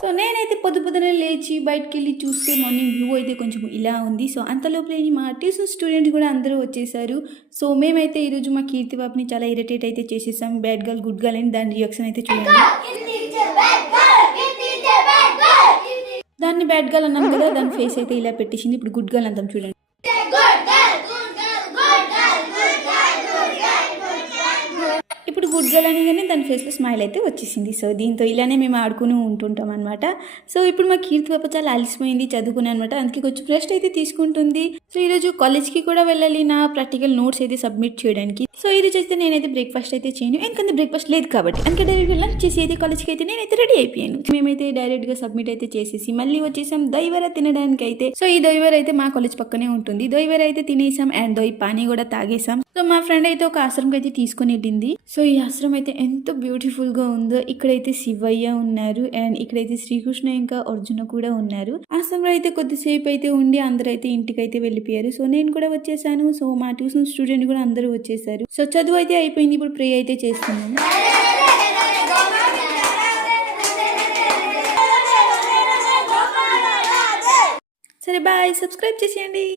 So నేనైతే పొద్దునే లేచి బయటికెళ్ళి చూస్తే మార్నింగ్ వ్యూ అయితే కొంచెం ఇలా ఉంది. సో అంతలోపలే మా ట్యూషన్ స్టూడెంట్స్ కూడా అందరూ వచ్చేసారు. సో మేమైతే ఈరోజు మా కీర్తి పాపని చాలా ఇరిటేట్ అయితే చేసేసాం. బ్యాడ్ గర్ల్, గుడ్ గర్ల్ అని దాని రియాక్షన్ అయితే చూడండి. దాన్ని బ్యాడ్ గర్ల్ అన్నాం కదా, దాని ఫేస్ అయితే ఇలా పెట్టేసింది. ఇప్పుడు గుడ్ గర్ల్ అంటాం చూడండి. ఇప్పుడు గుడ్ గర్ల్ అని కానీ దాని ఫేస్లో స్మైల్ అయితే వచ్చేసింది. సో దీంతో ఇలానే మేము ఆడుకుని ఉంటుంటాం అనమాట. సో ఇప్పుడు మా కీర్తి పాప చాలా అలసిపోయింది చదువుకుని అనమాట. అందుకే కొంచెం రెస్ట్ అయితే తీసుకుంటుంది. సో ఈరోజు కాలేజ్కి కూడా వెళ్ళాలి నా ప్రాక్టికల్ నోట్స్ అయితే సబ్మిట్ చేయడానికి. సో ఈరోజు అయితే నేనైతే బ్రేక్ఫాస్ట్ అయితే చేయను, ఎందుకంటే బ్రేక్ఫాస్ట్ లేదు కాబట్టి. అందుకే డైరెక్ట్గా లంచ్ చేసి అయితే కాలేజ్కి అయితే నేనైతే రెడీ అయిపోయాను. మేమైతే డైరెక్ట్గా సబ్మిట్ అయితే చేసేసి మళ్ళీ వచ్చేసాం దొయ్యవర తినడానికి అయితే. సో ఈ దొయ్యవర అయితే మా కాలేజ్ పక్కనే ఉంటుంది. దొయ్యవర అయితే తినేసాం అండ్ దొయ్యి పానీ కూడా తాగేసాం. సో మా ఫ్రెండ్ అయితే ఒక ఆశ్రమం అయితే తీసుకొని వెళ్ళింది. సో ఈ ఆశ్రమం అయితే ఎంత బ్యూటిఫుల్ గా ఉందో. ఇక్కడైతే శివయ్య ఉన్నారు అండ్ ఇక్కడైతే శ్రీకృష్ణ ఇంకా అర్జున కూడా ఉన్నారు. ఆశ్రమంలో అయితే కొద్దిసేపు అయితే ఉండి అందరూ అయితే ఇంటికి అయితే వెళ్ళిపోయారు. సో నేను కూడా వచ్చేసాను. సో మా ట్యూషన్ స్టూడెంట్ కూడా అందరూ వచ్చేసారు. సో చదువు అయితే అయిపోయింది. ఇప్పుడు ప్రే అయితే చేస్తున్నాను. సరే బాయ్, సబ్స్క్రైబ్ చేసేయండి.